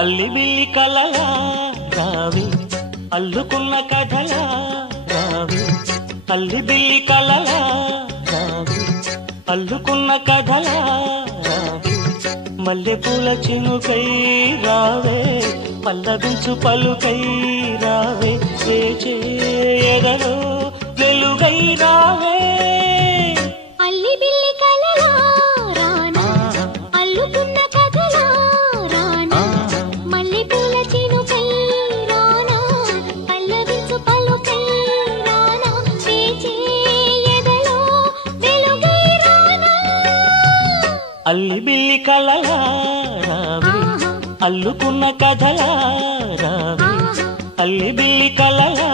అల్లి బిల్లి కలలా రావి అల్లుకున్న కథలా రావి అల్లి బిల్లి కలలా రావి అల్లుకున్న కథలా రావి మల్లెపూల చినుకై రావే పల్లవించు పలుకై రావే ఏ చేయగలో వెలుగై రావే అల్లి బిల్లి కలలా రానా అల్లుకున్న కథలా రానా మల్లెపూల చినుకై రానా పల్లవించు పలుకై రానా ఏ చేయగలో వెలుగై రానా అల్లి బిల్లి కలలా రావి అల్లుకున్న కథలా రావి అల్లి బిల్లి కలలా